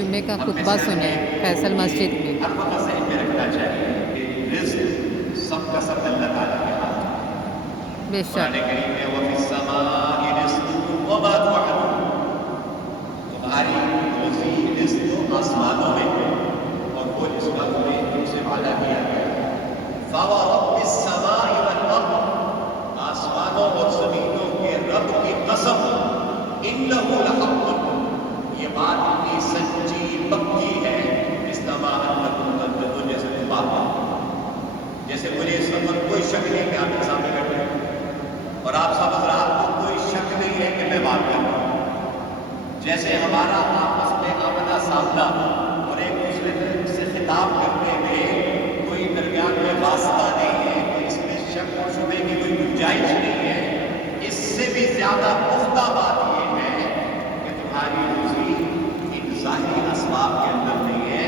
جمعے کا خطبہ سنے فیصل مسجد میں۔ ہر وقت ذہن میں رکھنا چاہیے کہ رزق سب کا سب اللہ تعالیٰ کے ہاتھ میں۔ بے قرآن شک کریم میں وَفِي السَّمَاءِ رِزْقُكُمْ وَمَا تُوعَدُونَ، تمہاری روزی رزق آسمانوں میں ہے اور وہ جس کا تمہیں تم سے وعدہ کیا گیا ہے۔ فَوَرَبِّ السَّمَاءِ وَالْأَرْضِ، آسمانوں اور زمینوں کے رب کی قسم، إِنَّهُ لَحَقٌّ، یہ بات کی سچی پکی ہے، استماع انکم تنطقون، جیسے تم بات کرتے ہو۔ جیسے مجھے اس وقت کوئی شک نہیں کہ آپ کے سامنے بیٹھے ہیں اور آپ سب حضرات کو کوئی شک نہیں ہے کہ میں بات کر رہا ہوں۔ جیسے ہمارا آپس میں آمنا سامنا اور ایک دوسرے سے خطاب کرنے میں کوئی درمیان میں واسطہ نہیں ہے کہ اس میں شک و شبے کی کوئی گنجائش نہیں ہے، اس سے بھی زیادہ پختہ بات یہ ہے کہ تمہاری روزی ان ظاہری اسباب کے اندر نہیں ہے،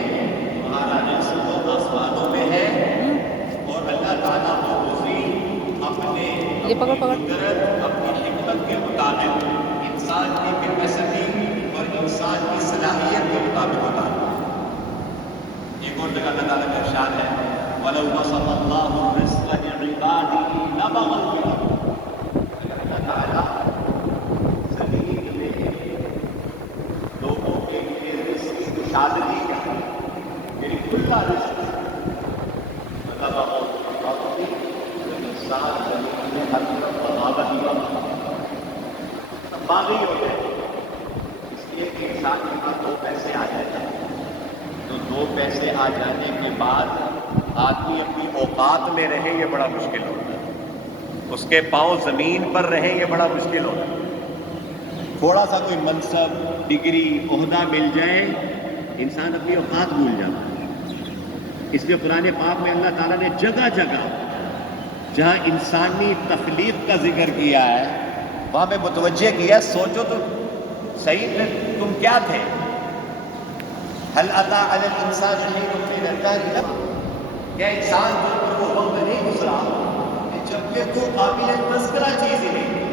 تمہارا رزق تو آسمانوں میں ہے اور اللہ تعالیٰ وہ روزی اپنے یہ پکڑ پکڑ قدرت، اپنی حکمت کے مطابق، انسان کی کیپیسٹی اور انسان کی صلاحیت کے مطابق ہوتا ہے۔ ایک اور جگہ اللہ تعالیٰ کا ارشاد ہے وَلَوْ بَسَطَ اللَّهُ الرِّزْقَ لِعِبَادِهِ لَبَغَوْا فِي الْأَرْضِ، اگر اللہ تعالیٰ زمین میں لوگوں کے لیے رزق کی کشادگی کا، یعنی کھلا رزق لَبَغَوْا فِي الْأَرْضِ، انسان زمین میں ہر طرف بغاوت باغی ہو جائے، اس لیے کہ انسان کے پاس دو پیسے آ جاتے ہیں، تو دو پیسے آ جانے کے بعد آدمی اپنی اوقات میں رہے یہ بڑا مشکل ہوتا ہے، اس کے پاؤں زمین پر رہے یہ بڑا مشکل ہوتا ہے۔ تھوڑا سا کوئی منصب، ڈگری، عہدہ مل جائے، انسان اپنی اوقات بھول جاتا ہے۔ اس لیے قرآن پاک میں اللہ تعالیٰ نے جگہ جگہ جہاں انسانی تخلیق کا ذکر کیا ہے وہاں پہ متوجہ کیا، سوچو تو صحیح تم کیا تھے؟ هل أتى على الإنسان حين من الدهر، کیا انسان کے اوپر وہ وقت نہیں گزرا کہ جب کہ تو قابل تذکرہ چیز ہی نہیں تھی،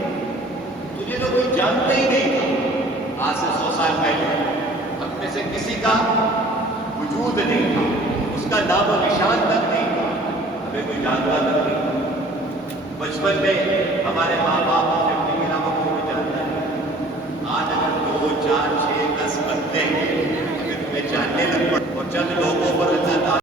تجھے تو کوئی جانتا ہی نہیں تھا، آج سے 100 سال پہلے ہم میں سے کسی کا وجود نہیں تھا، اس کا نام و نشان تک نہیں تھا، ہمیں کوئی جانتا تک نہیں تھا۔ بچپن میں ہمارے ماں باپ ہمیں اپنے علاوہ کوئی جانتا نہیں، آج اگر 2 4 6 10 بندے ہیں تمہیں جاننے لگ پڑ اور چند لوگوں پر اللہ تعالیٰ